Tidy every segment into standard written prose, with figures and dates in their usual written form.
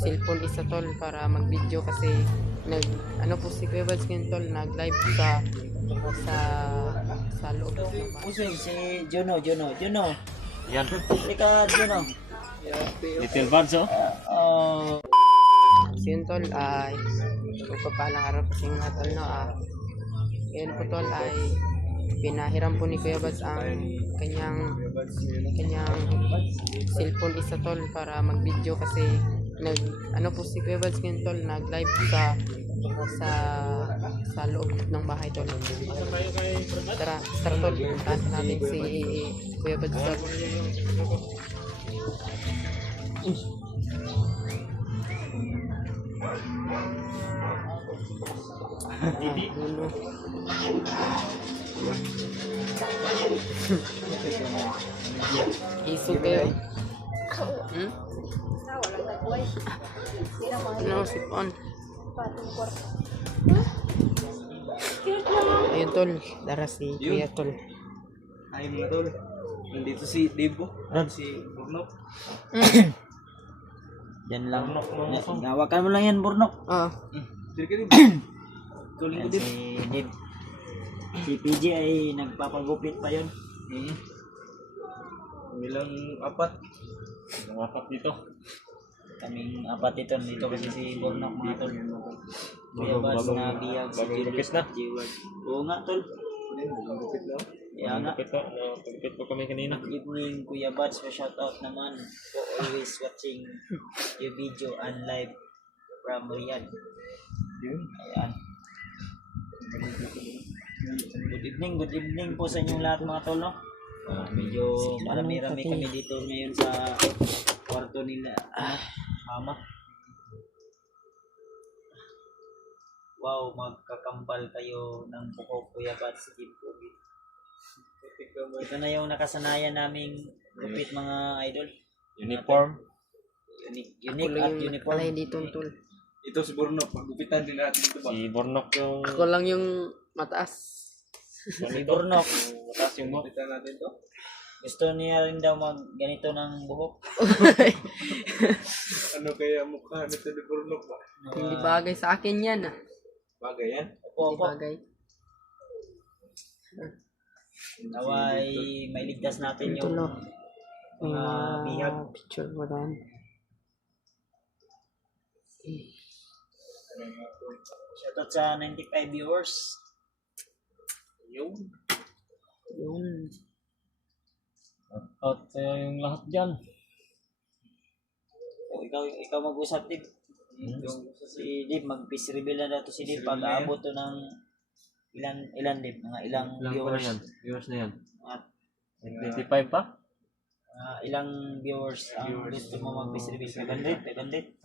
cellphone isa tol para mag-video kasi ano po si Kuya Buds ngayon tol, nag-live sa sa loob ng bahay. Usoy, si Juno. Yan. Ika, Juno. Little Buds, oh. So yun tol ay magpapalang araw kasi nga tol no yun po tol ay pinahiram po ni Kuya Buds ang kanyang cellphone isa tol para mag-video kasi ano po si Kuya Buds ngayon tol, nag-live sa loob ng bahay tol. Tara tol, puntahan natin si Kuya Buds tol. Isog kayo. Ano, sipon. Ayun tol, dara si Kuya tol. Ay mga tol. Nandito si Debo. Si Burnok. Yan lang. Hawakan mo lang yan, Burnok. Yan si Dib. Si PJ ay nagpapagupit pa yun. Bilang apat. Bilang apat dito. Kaming apat ito. Dito kasi si Burnok mga tol. Kuya Buds na biyag si Bagong na. Jiwag. Oo nga tol. Gupit lang. Kaya nga. Gupit po kami kanina. Good evening Kuya Buds. Pa-shoutout naman for always watching your video and live from Riyadh. Ayan. Good evening po sa inyong lahat mga tol, no? Medyo marami-rami kami dito ngayon sa kwarto nila. Mama. Wow, magkakambal kayo ng buhok Kuya Buds sa Gimpogi. Ito na yung nakasanayan naming gupit mga idol. Uniform. Unique at uniform. Alay dito tol. Ito si Burnok, paggupitan din natin ito ba? Si Burnok yung... Ako lang yung mataas. Si Burnok. Mataas yung mo. Gupitan natin ito. Gusto niya rin daw mag ganito ng buhok. Ano kaya mukha nito ni Burnok ba? Hindi bagay sa akin yan Bagay yan. Hindi bagay. Naway mailigtas natin Ito yung no. mga bihag. Picture mo doon. Shoutout sa 95 viewers. Yung. At yung lahat dyan. O, ikaw mag-usap Dib. Si Dib, mag-peace reveal na daw to si Dib pag aabot to ng ilan Dib, mga ilang viewers. Viewers na yan. At 25 pa? ilang viewers ang gusto mo mag-peace reveal? 500? 500.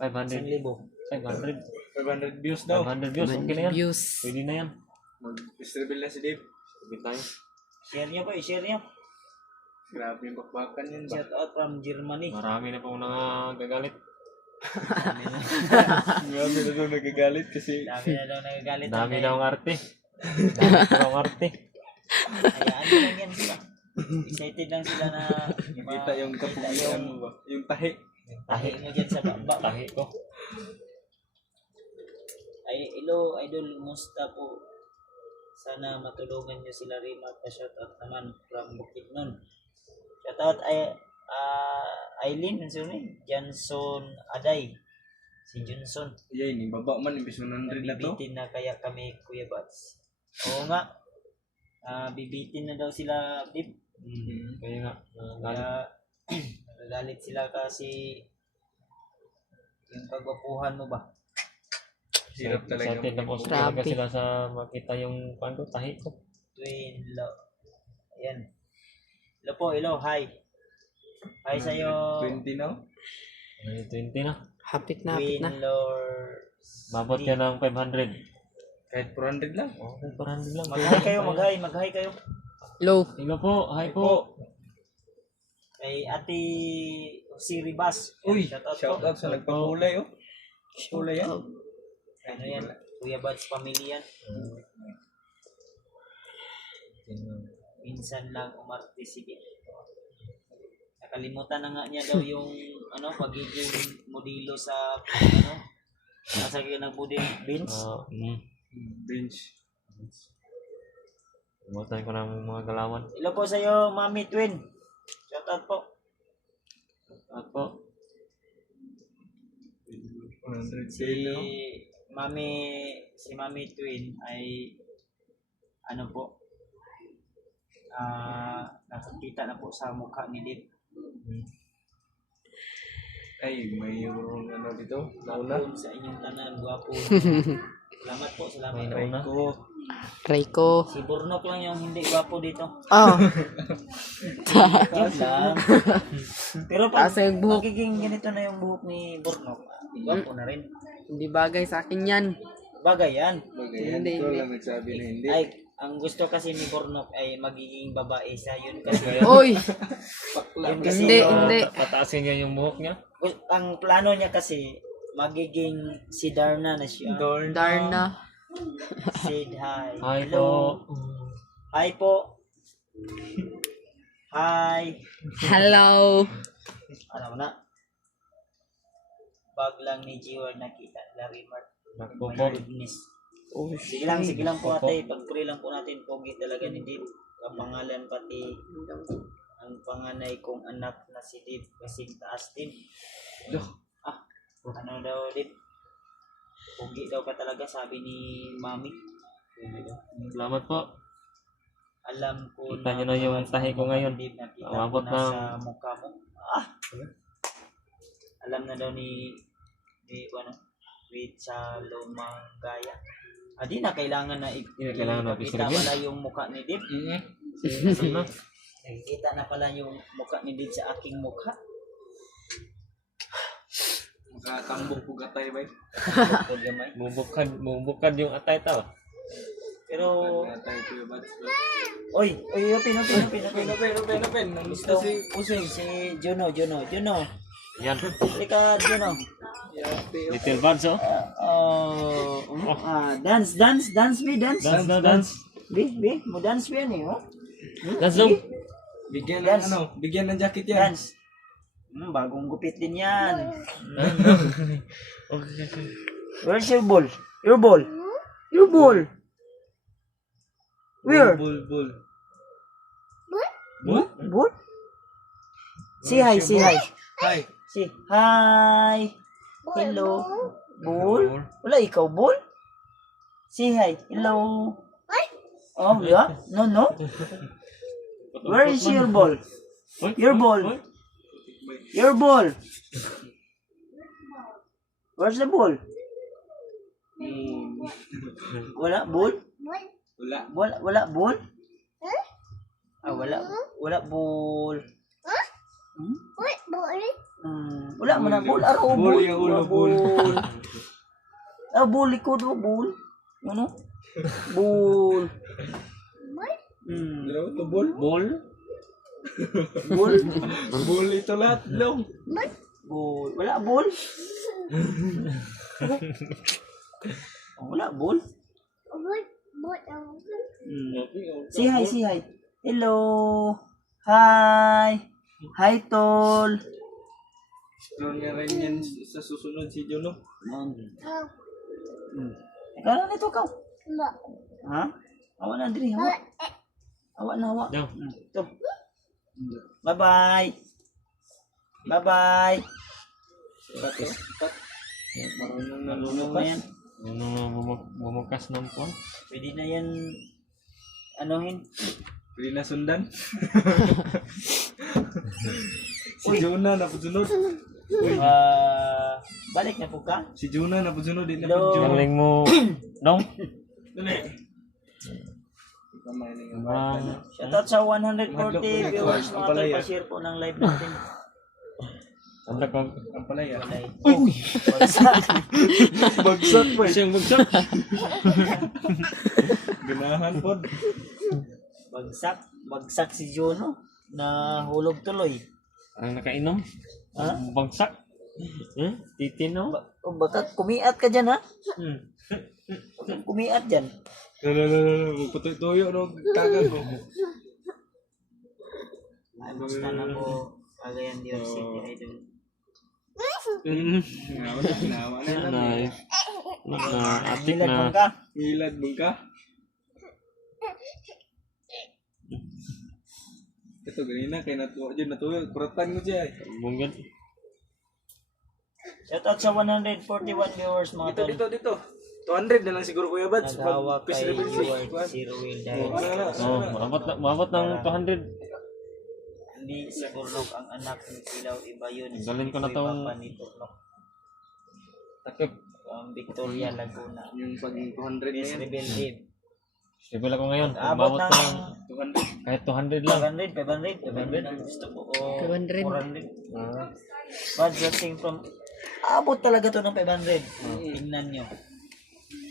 1,000. 500 views daw. 500 views. Okay na yan. Views. Pwede na yan. Mag-distribute na si Dave. Pwede tayo. Share niyo po, i-share niyo. Grabe yung bakbakan yun ba? Shoutout from Germany. Marami na pong nagagalit. Grabe na daw nagagalit kasi Dami na daw nagagalit. Dami daw ang arte. Dami daw ang arte. Hayaan nyo lang yan sila. Excited lang sila na makita yung kapugian mo ba? Yung tahi. tahi mo dyan sa baba. Tahi ko. Ay, hello, idol, musta po? Sana matulungan nyo sila rin magpa-shoutout naman from Bukidnon. Shoutout ay Aileen, ano sino yun? Johnson Aday. Si Johnson. Yan, yung baba man, imbis 100 na to. Nabibitin na kaya kami, Kuya Buds. Oo nga. Bibitin na daw sila, Dib. Kaya nga. Kaya nagagalit sila kasi yung pagwapuhan mo ba? Hirap talaga. Excited na po talaga sila sa makita yung pando. Tahi ko. Twin Lo. Ayan. Hello po, hello, hi. Hi sa'yo. 20 now? 20 na. Hapit na. Twin Lord. Mabot yan ng 500. Kahit 400 lang. Okay, 400 lang. Mag-hi kayo, mag-hi kayo. Low. Hello po. Hi po. Kay Ate Siri Bas. Uy, Shoutout shout po. out sa nagpahulay oh. Kulay yan. Ano yan? Kuya Buds family yan. Minsan lang umarte si Dib. Kalimutan na nga niya daw yung pagiging modelo sa nasa nagbuding beans. Bench. Umutan ko ng mga galawan. Hello po sa iyo, Mami Twin. Shout out po. At po. 100 Si Mami Twin ay po nakakita na po sa mukha ni Dip. Ay, mayroong dito. Nauna. Gwapo sa inyong tanan, gwapo. Salamat po, salamat. May nauna. Raiko. Si Burnok lang yung hindi gwapo dito. Oh. Yun lang. Pero pag Taas yung buhok. magiging ganito na yung buhok ni Burnok, gwapo na rin. Hindi bagay sa akin yan. Bagay yan. Bagayan. Hindi, Ito hindi. lang nagsabi na hindi. Ay, ang gusto kasi ni Burnok ay magiging babae siya. Yun kasi. Oy! Yun kasi Hindi, yung- hindi. Pataasin niya yung buhok niya. Ang plano niya kasi magiging si Darna na siya. Darna. Said hi. Hi Hello. po. Hi po. Hi. Hello. Ano na? Bag lang ni Jiwar nakita. Larry Mark. Naku My po. goodness. Oh, Sige lang po ate. Pag-pray lang po natin. Pogi talaga ni Dip. Kapangalan pati ang panganay kong anak na si Dip. Kasing taas din. Ano daw Dip? Pogi daw ka talaga sabi ni Mami. Salamat po. Alam ko Kita niyo na yung tahi ko ngayon. Dip, nakita Umabot ko na ng- sa mukha mo. Alam na daw ni Richa Lumangaya. Di na kailangan na Di na kailangan na ipakita pisilagin. pala yung mukha ni Dip. Sige na. Nakikita na pala yung mukha ni Dip sa aking mukha. Makatambok po gatay ba? Huwag gamay. Bubukad yung atay tao. Pero, Gatay ko yung bats. oy, open. Open. Gusto pusing si Juno. Yan. Halika, Juno. Little buds oh. Dance, be. Dance. Be, mo dance be ni, oh. Dance daw. Bigyan ng Dance. bigyan ng jacket yan. Dance. Bagong gupit din yan. Okay. Where's your ball? Your ball. Where? Bull. Ball? Say hi. Hi. Say hi. Hello. Ball? Wala ikaw, ball? Say hi. Hello. Oh, yeah? No. Where is your ball? Your ball. Your ball. Where's the ball? Wala ball? Wala. Wala ball? Wala ball. Wala mo na ball. Araw Ball, ball. yung ulo, Ball. Ball likod mo ball. Ano? Ball. Ano to bull? Ball. Ball. Bull ito lahat long. Ball. Wala ball. Wala ball. Say hi. Hello. Hi. Hi, tol. Doon nga rin yan sa susunod si Juno. Ikaw na nito, ikaw. Ha? Hawa na, Andri. Hawa. Hawa na, hawa. Yo. Ito. Bye-bye. Bye-bye. Marunong na Nalulong na yan. Bumukas ng pon. Pwede na yan anuhin. Pwede na sundan. Si Jonah na pusunod. Balik na po ka. Si Jonah na pusunod. Di na Hello. pusunod. Galing mo. Dong. Kamay na yung Shoutout sa 140 viewers mga tol. Palaya. Pa-share po ng live natin. Ang ko. Ang palaya. Uy! Bagsak po. Siyang bugsak. Ganahan po. Bagsak si Juno na hulog tuloy. Ang nakainom. Ha? Bagsak. Titino. Baka kumiat ka dyan ha? Baka kumiat dyan. Putoy-tuyo no. Tagal ko. Ay, basta na po. Cagayan de Oro City, idol. Nawa na lang. Na-atik Hilad mo na. ka? Hilad mo ka? Ito, ganina, kaya natuwa. Kuratan mo siya. Bunggit. Shoutout sa 141 viewers mga tol. Dito. 200 na lang siguro Kuya Bads. Nagawa kay Peace reveal Edward si Ruel dahil Oh, maabot ng 200. hindi si Turlok ang anak ni Pilaw, iba yun. Galing ko na Ito tong- yung papa ni Turlok. Takip. Victoria, Laguna. Yung pag 200 na Peace yan. Rebel Dave. Stable ako ngayon. Abot Umabot ng ng 200. kahit 200 lang. 500 ang gusto ko. O 500. 400. Ah, Budgeting from... Abot talaga to ng 500. Tingnan nyo.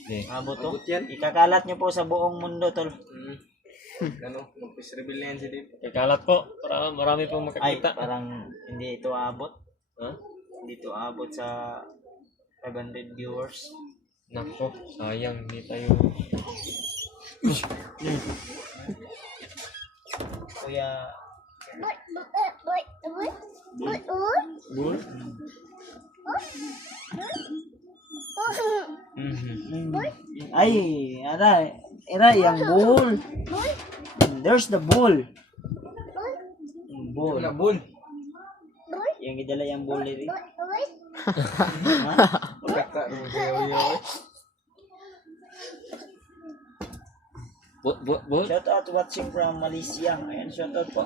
okay. Abot to. Abot yan. Ikakalat nyo po sa buong mundo, tol. Ano, mag-peace reveal na yan si Dave. Kakalat po para marami pong Ay, makakita. parang hindi ito abot. Ha? Hindi ito abot sa 500 viewers. Nako, sayang hindi tayo. Kuya, Bull? Mhm. ay, era yang bull. There's the bull. Bull. Wala, bull. Yang gidala yang bull diri. Kata, ruyaw. Bull? Shout out watching from Malaysia. Ayan, shout out po.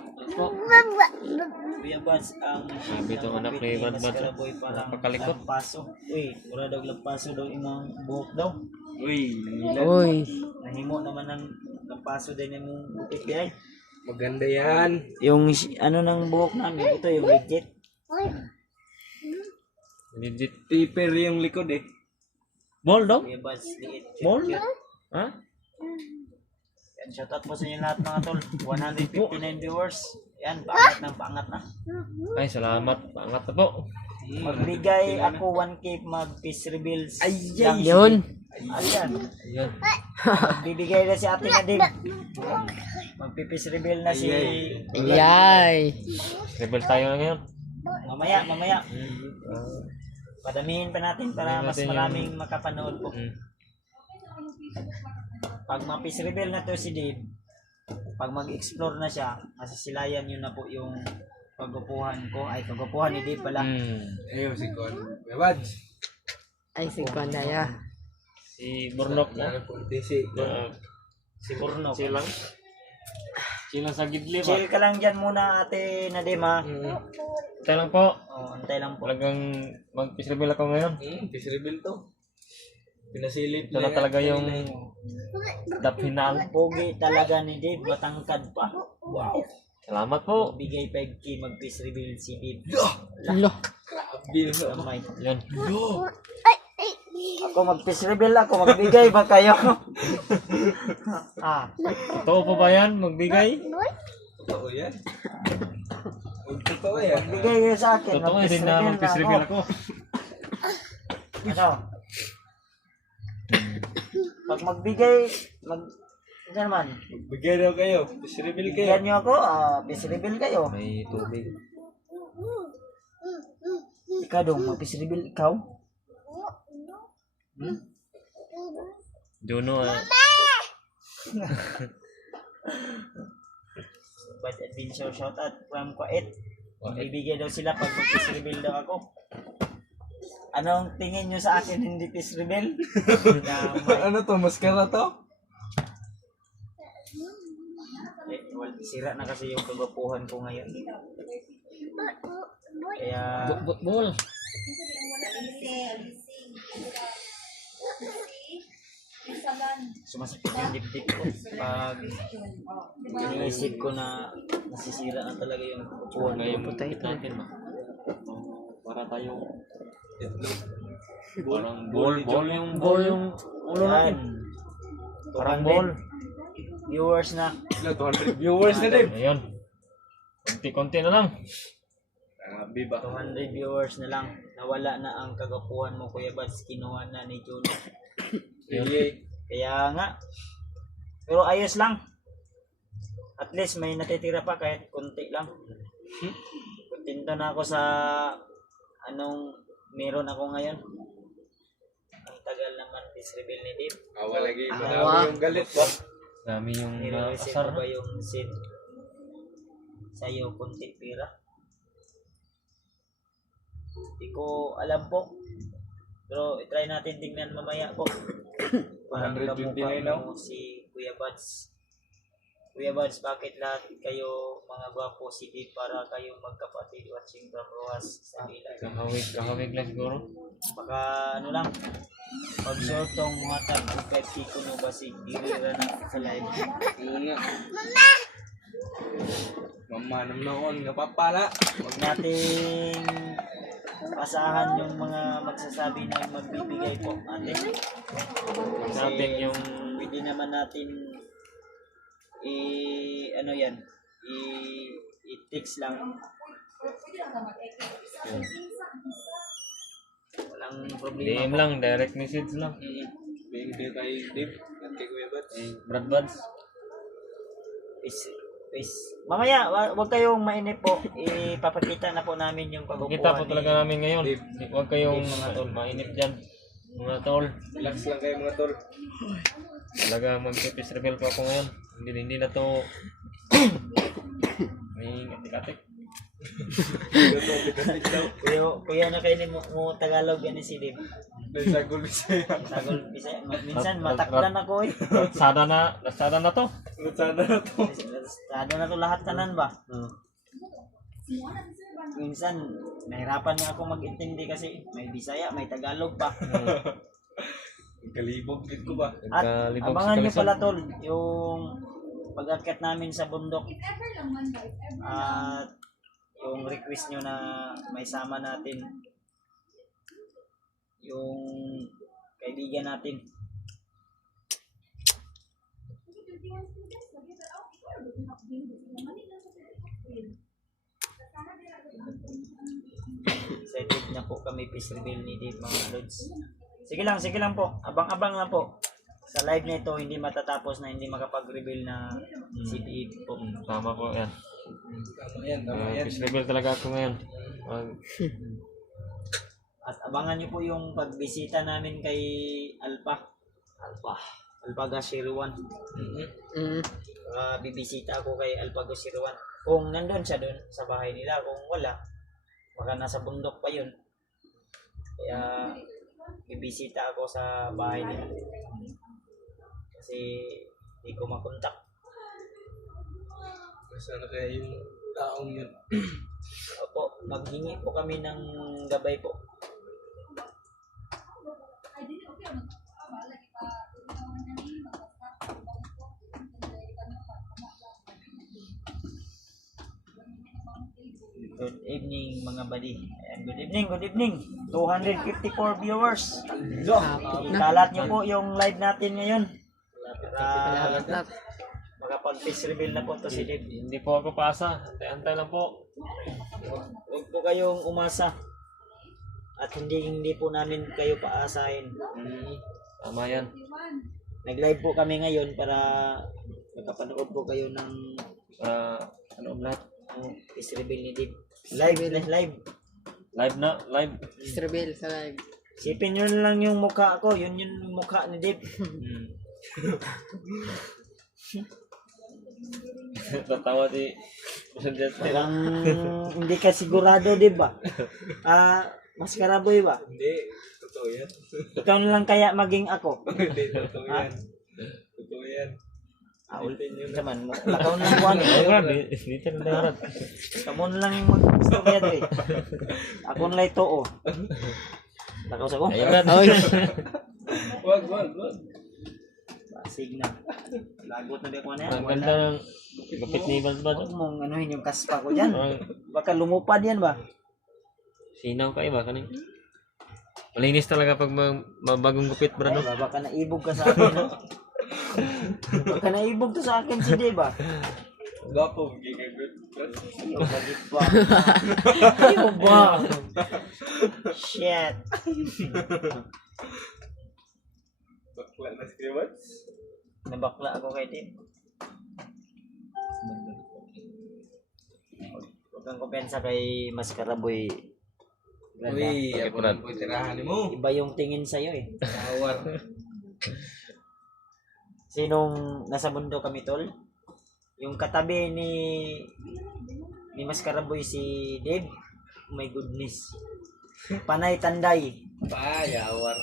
Kuya Bats, ang Sabi itong anak ni Bad Bad, Boy parang napakalikot. lampaso. Uy, mura daw lampaso daw imong buhok daw. Uy, nangilan. Uy. Nahimo naman ng lampaso din imong buhok di ay. Maganda yan. Yung ano ng buhok namin, ito yung legit. Legit. Taper yung likod eh. Ball daw? Kuya Bats, liit. Ball? Cute. Ha? Yan, shout out po sa inyo lahat mga tol. 159 viewers. Yan, pangat ng pangat na. Ay, salamat. Pangat na po. Magbigay ako 1K mag-peace reveals. Ay, Yun. Ayan. Ayan. Magbibigay na si Ate Nadim. Magpipis reveal na si... Yay. Rebel tayo na ngayon. Mamaya. Padamihin pa natin para Padamihin mas natin yung- maraming makapanood po. Mm. Pag mapis reveal na to si Dave, pag mag-explore na siya, masisilayan yun na po yung kagupuhan ko. Ay, kagupuhan ni Dave pala. Mm. Ayun, si Kon. Kuya Bads. Ay, si Kondaya. Si Burnok na. Ano po, si Si Burno. Silang. Silang sa gidli ba? Chill ka lang dyan muna, Ate Nadim ha. Tayo lang po. Oh, antay lang po. Talagang mag-pisrevel ako ngayon. peace reveal to. Pinasilip Ito na talaga yung daphinal. Pogi talaga ni Dave, matangkad pa. Wow. Salamat po. Bigay 5K mag-peace reveal si Dave. Lo. Bill sa Kamay. Yan. Ako mag-peace reveal ako, magbigay ba kayo? Totoo po ba yan? Magbigay? Totoo yan. Huwag totoo yan. Bigay kayo sa akin. Totoo din na mag-pisrevel ako. Ano? Pag magbigay, ito naman, Bigyan daw kayo. Peace reveal kayo. bigyan nyo ako, peace reveal kayo. May tubig. Ikaw dong, mag-peace reveal ikaw. Juno But adventure shout out from Kuwait. Ibigay daw sila pag mag-peace reveal daw ako. Anong tingin nyo sa akin hindi peace reveal? Na may- Ano to? Maskara to? sira na kasi yung kagwapuhan ko ngayon. Kaya Ball. sumasakit yung dibdib ko pag iniisip ko na nasisira na talaga yung kagwapuhan ko. Ngayon putay natin ba? Para tayo. Parang ball yung ulo Yan. natin. Parang 200 ball. viewers na. 200 viewers na din. Ayun. Konti-konti na lang. Biba. 200 viewers na lang. Nawala na ang kagapuhan mo, Kuya Bads. Kinuha na ni Juno. Kaya nga. Pero ayos lang. At least may natitira pa kahit konti lang. Kontento na ako sa anong meron ako ngayon. Ang tagal naman disreveal ni Dave. Awa lagi. Awa. Marami yung galit ba? Dami yung Nire-receive asar mo ba yung seed sa'yo kunting pera? Hindi ko alam po. Pero try natin tingnan mamaya po. Parang 129 kamukha mo si Kuya Buds. Kuya Buds, bakit lahat kayo mga gwapo si Dave para kayong magkapatid watching from Rojas sa Bila? kahawig lang siguro. Baka ano lang, pag-short tong mga tag 50 kuno ba si Dirira na sa live. Oo nga. Mama nam noon nga papala. Huwag nating pasahan yung mga magsasabi na magbibigay po ate. Natin yung Pwede naman natin ano yan, i-text lang. Walang problema. DM lang, direct message lang. Bing din kay Dave. At kay Kuya Bats. Brad Buds. Please. Mamaya, wag kayong mainip po. Ipapakita na po namin yung pag-upuan. Kita po talaga namin ngayon. Dave. Huwag kayong tol, mainip dyan. Mga tol, Relax lang kayo mga tol. talaga mag-pipis reveal po ako ngayon. Hindi na to may atik-atik. Kuya na kayo mo Tagalog yan si Dave. Nagsagol siya. Tagalog Bisaya. Minsan matakdan ako eh. Lasada na to. Sana na to. Lado na to lahat kanan ba? Minsan nahirapan nga ako mag-intindi kasi may Bisaya, may Tagalog pa. Kalibog din ko ba? At Nagkalibog abangan si nyo Kalisan. pala tol yung pag-akyat namin sa bundok. At yung request nyo na may sama natin yung kaibigan natin. Excited na po kami peace reveal ni Dave mga lods. Sige lang po. Abang-abang lang po. Sa live na ito, hindi matatapos na hindi makapag-reveal na si Dave po. Tama po yan. Tama yan, tama yan. Pipis reveal talaga ako ngayon. At abangan nyo po yung pagbisita namin kay Alpha Gashiriwan. Bibisita ako kay Alpha Gashiriwan. Kung nandun siya doon sa bahay nila, kung wala, baka nasa bundok pa yun. Kaya bibisita ako sa bahay nila. Kasi hindi ko makontak. Sana kaya yung taong yun. Opo, maghingi po kami ng gabay po. Good evening mga buddy. Ayan, good evening. 254 viewers. Ikalat nyo po yung live natin ngayon. Para Lahat. makapag-face reveal na po to si Dave. Hindi po ako paasa. Antay lang po. Huwag po kayong umasa. At hindi po namin kayo paasahin. Tama yan. Nag-live po kami ngayon para makapanood po kayo ng Ano lahat? face reveal ni Dave. Live. Live na. Live. Reveal sa live. Sipin nyo na lang yung mukha ko. Yun yung mukha ni Dave. Tatawa di. Parang hindi ka sigurado, di ba? Maskara boy ba? Hindi. Totoo yan. Ikaw na lang kaya maging ako. Hindi. Totoo yan. Totoo yan. Ulitin nyo naman mo. Lakaw na lang kuhan. Dito na darat. Kamu na lang yung mag-istorya dre. Ako na lang ito, oh. Lakaw sa ko. Ayun na. Wag. Basig na. Lagot na ba ko na yan? Ang ganda ng gupit ni Balbad. Huwag mong anuhin yung kaspa ko dyan. Ang Baka lumupad yan ba? sinaw ka iba kaning. Malinis talaga pag bagong gupit, bro. No? Baka naibog ka sa akin. No? Baka naibog to sa akin si Dave ba? Gapo. Gigagot. Ayaw bagit ba? Ayaw ba? Shit. Bakla na si Kuya Bats. Nabakla ako kay Dave. Huwag kang kumpensa kay Maskaraboy. Uy, Okay, ako Brad. lang po tirahan mo. Iba yung tingin sa'yo eh. Tawar. Sinong nasa mundo kami, tol? Yung katabi ni Maskaraboy si Dave. Oh my goodness. Panay tanday. Payawar.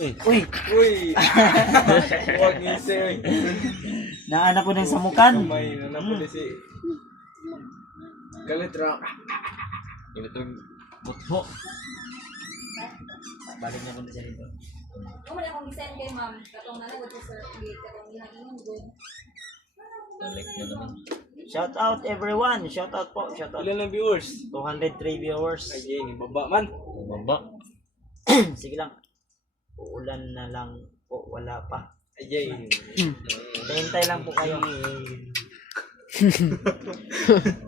Uy! Uy! Huwag ngisi. Naana po ng samukan. Kamay na napolisi. Galit ra. Yung ito, butho. Balik na po siya dito. Kung wala akong gisend kay ma'am, katong na nagod ko sir, katong hinahingon good. Balik na naman. Shout out everyone. Shout out po. Shout out. Ilan ang viewers? 203 viewers. Ay, Jenny, baba man. Bumaba. Sige lang. Uulan na lang po. Wala pa. Ay, Jenny. Hintay lang po kayo.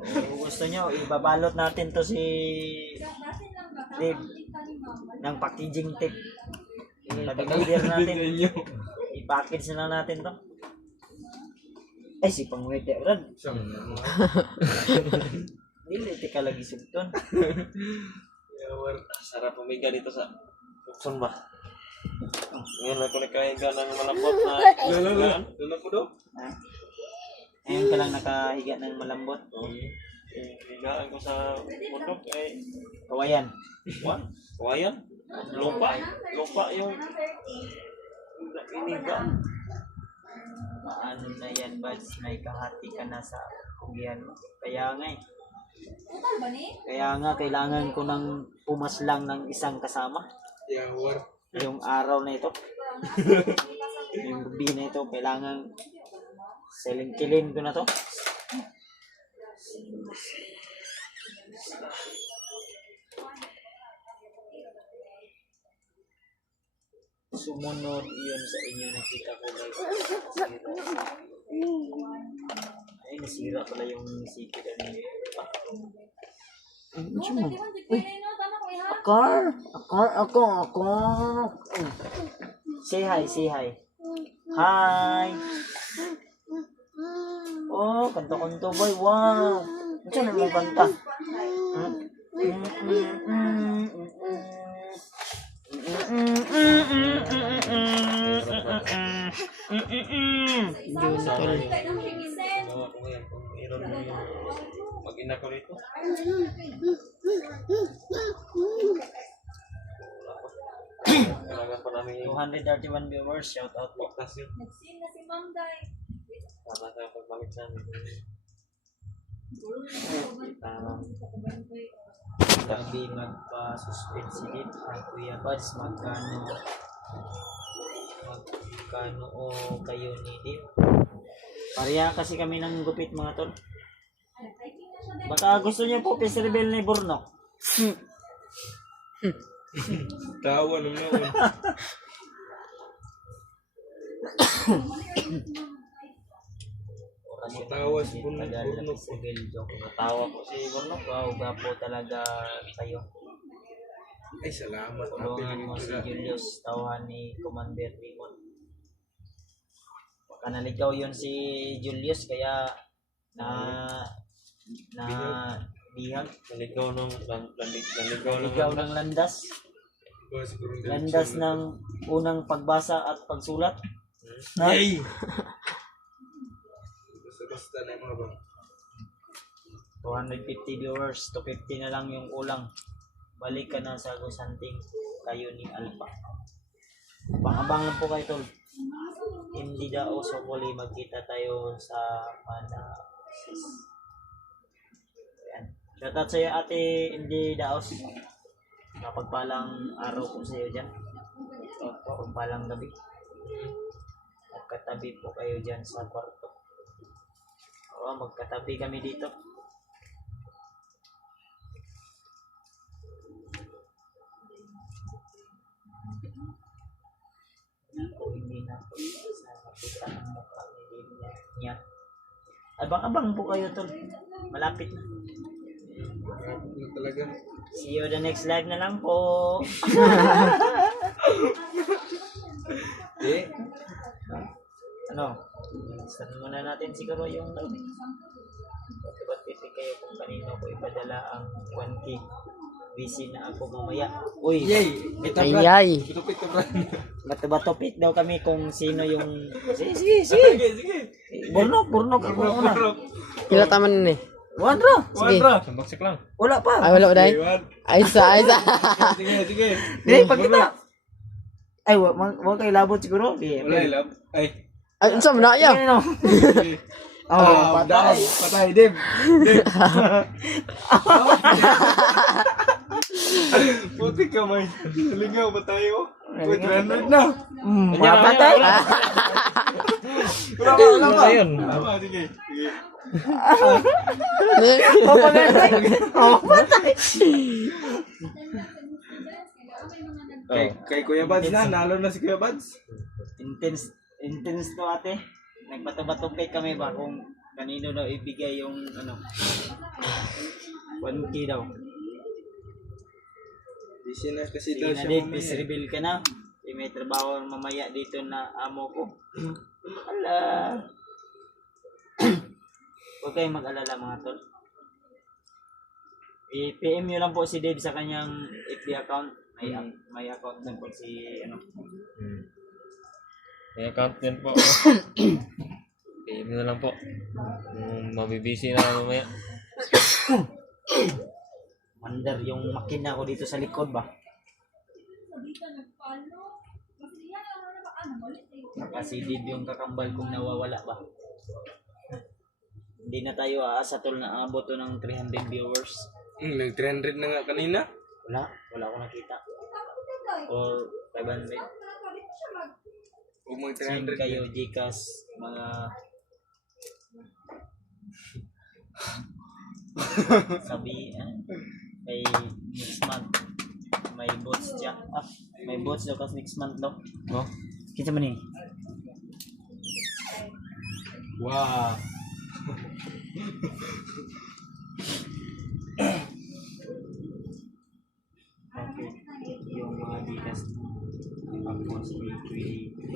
Kung gusto nyo, ibabalot natin to si Natin lang ba? Dave Kita ni ma'am. ng packaging tape. Pag-order natin. Ninyo. I-package na natin to. Ay, si Pangwete. Rad. Dili, tika lagi sugton. Yawar. Sarap pumiga dito sa Bukson ba? Ngayon ako nakahiga ng malambot na Lala. Lala po daw. Ha? Ngayon ka lang nakahiga ng malambot. higaan ko sa bundok ay Kawayan. kawayan. Lupa yung iniga. Paano na yan, buds? May kahati ka na sa kugihan mo. Kaya nga eh. Total ba ni? Kaya nga, kailangan ko ng pumaslang ng isang kasama. Yawar. Yung araw na ito. Yung gabi na ito, kailangan selingkilin ko na to. Sumunod iyon sa inyo, nakita ko ba ay nasira pala yung sipit ano. No, 31 degree no, tama ko iha. Ako. Say hi, say hi. Hi. Oh, kanta-kanta boy, wow. Ano na mo kanta? Yun, tol. Kaya naman yung gisend. Gawa ko yan kung mayroon mo yung mag-ina ko rito. Kailangan pa namin yung 231 viewers, shout out po. tas yun Nagsin na si Ma'am Day. para sa pagbalik namin. Sabi magpa-suspend si Dip. Ay, Kuya Buds, magkano o kayo ni Dip? Pareha kasi kami ng gupit mga tol. Baka gusto niyo po Peace Rebel ni Burno. Tawa naman. Matawa si Burno. Natawa po si Burno. Wow, gapo talaga kayo. Ay, salamat. Tulungan mo si Julius, tawahan ni Commander Raymond. Baka naligaw yun si Julius, kaya bihag. Naligaw ng Naligaw ng landas. Landas ng unang pagbasa at pagsulat. Yay! Basta-basta na yung mga bang. 250 viewers, 250 na lang yung kulang. Balik ka na sa Gusanting kayo ni Alpha. Abang lang po kayo tol. Hindi daw so muli magkita tayo sa Manasis. Ayan. Shoutout sa iyo ate hindi daos. Kapagpalang araw po sa iyo dyan. Kapagpalang gabi. Magkatabi po kayo dyan sa kwarto. Oo, magkatabi kami dito. Ako hindi na po sa makita ng mukha niya. Abang-abang po kayo tol. Malapit na. Ano talaga? See you the next live na lang po. Eh, Ano? Saan muna natin siguro yung live. Ba't pipikay kayo kung kanino ko ipadala ang 1K. Busy na ako mamaya. Uy, Yay! Ito Ay, brad. ay. Tupit ka brad. bato-bato pick daw kami kung sino yung... Sige. Sige. Burnok ako muna. Kila taman ni. Wandro, Sige. Wandra. Sambaksik lang. wala pa. Ay, wala ba dahil? Ay, isa. Sige. Di, pagkita. Ay, wag kayo labot siguro. Di, Wala ilab. Ay. Ay, unsa mo na ya? Ano? Oh, patay. Patay, Dim. Puti ka, may. Nalingaw ba tayo? Wait, 300 na. Mapatay. Wala Ano pa. yun? Tama, sige. Mapatay. Mapatay. Kay Kuya Bads na. Nalo na si Kuya Bads. Intense to ate. Nagbato-bato pick kami ba kung kanino daw ibigay yung ano 1K daw. Busy na kasi Sige daw na siya din, mamaya. please reveal ka na. May trabaho mamaya dito na amo ko. Ala. Huwag kayong mag-alala mga tol. I-PM nyo lang po si Dave sa kanyang FB account. May account lang po si ano. May account din po. PM na lang po. Kung mabibisi na mamaya. Mandar yung makina ko dito sa likod ba? Kasi Dave yung kakambal kong nawawala ba? Hindi na tayo aasa tol na abot to ng 300 viewers. Nag-300 na nga kanina. Wala ko nakita. Or 500. Huwag mag Send 300 kayo Gcash mga sabi may next month may bots siya. May bots daw kasi next month daw. Oh, kita man ni. Wow. Okay. Yung mga Gcash tapos pwede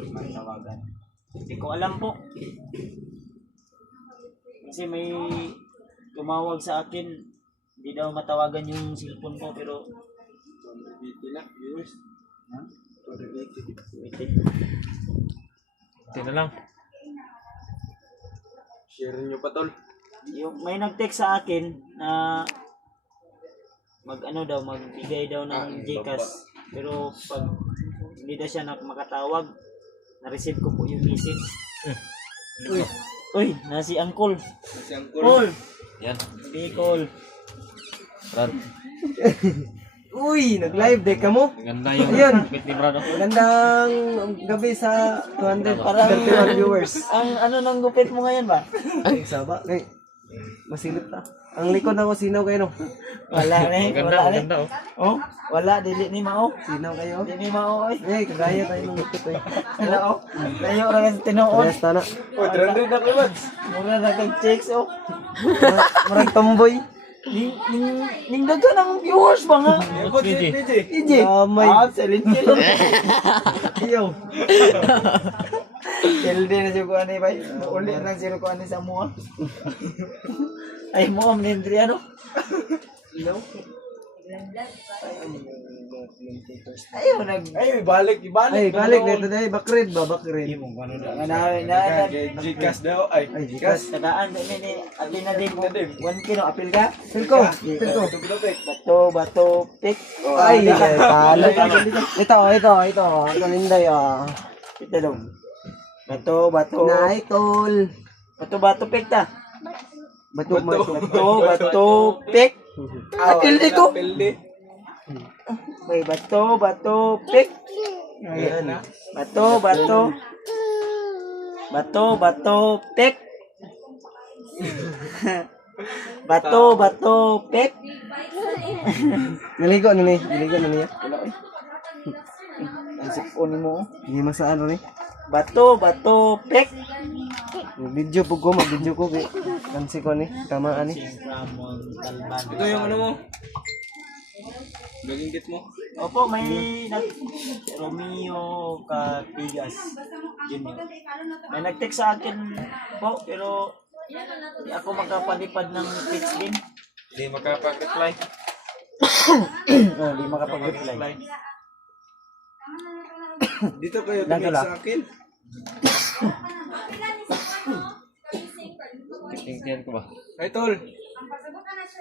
magtawagan. Hindi ko alam po. Kasi may tumawag sa akin, hindi daw matawagan yung cellphone ko pero 280 na viewers. ha? 280. Waited. Ito na lang. Share nyo pa tol. Yung may nag-text sa akin na magbigay daw ng Gcash. Pero pag hindi daw siya makatawag, na-receive ko po yung message. Uy, nasi Uncle. Kasi ang cool. Call. Yan. Hindi call. Brad. Uy, nag-live day ka mo. Ganda yung Ayun. bit ni Brad. Magandang gabi sa 231 Parang viewers. ang ano nang gupit mo ngayon ba? Ay, saba. Ay, masilip ta. Ang likod ako, sinaw kayo no? Wala ni, Maganda, wala ni. maganda oh. Oh, wala dili ni mao. Sinaw kayo. Dili ni mao oy. Eh, kagaya tayo ng gupit eh. Wala oh. Layo ra kasi tinuod. Parehas ta na. Oh, 300 na Kuya Bads. Mura na kag checks oh. Marang tomboy. Ning daghan ang viewers ba nga? Abot si PJ. EJ. Damay. Silent Iyo. Hilde na siya ko ani bay. Uli na siya ko ani sa mua. Ay mo am nindri ano? Ilaw. Ayaw nag Ay, ibalik. Ay, balik na ito dahil. Bakrid ba? Bakrid. na Gcash daw. Ay, Ay, Gcash. Tadaan ni atin na din 1 kilo apil ka. Pilko. Pilko. Bato pick. Ay, talo. Ito. Ang kalinday ah. Ito daw. Bato Nay, tol. pick ta. Bato. Bato pick. Apil dito. Pildi. May bato pick. Ayan ah. Bato pick. Bato pick. Naligo na niya. Wala eh. Ang sipon mo. Hindi masaan ni. Bato pick. Video po ko, mag-video ko. Kansi ko ni. Tamaan ni. Ito yung ano mo. Naging kit mo. Opo, may Romeo Catigas Junior. May nag-text sa akin po, pero Hindi ako makapalipad ng pitch din. Hindi makapag-reply. Oh, hindi makapag-reply. Dito kayo Lang tumingin lang. sa akin. Tingnan ko ba? Ay, tol.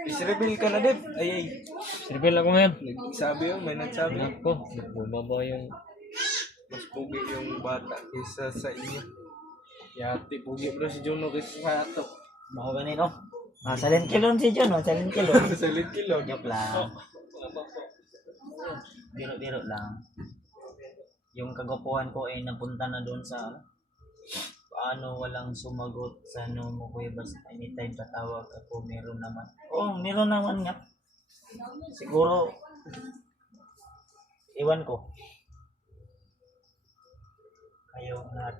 Is-reveal ka na, Deb. Ay. Sirpil ako ngayon. Nagsabi yun, may nagsabi. Nako, bumaba yung... Mas pugi yung bata kaysa sa inyo. Yati, pugi bro si Juno kaysa sa ato. Mga ganito. Salin kilon si John, salin kilon. Sa kilo. Joke lang. Biro-biro lang. Yung kagwapuhan ko ay napunta na doon sa paano walang sumagot sa ano mo kuya basta anytime tatawag ako meron naman. Oh, meron naman nga. Siguro iwan ko. Kayo lahat.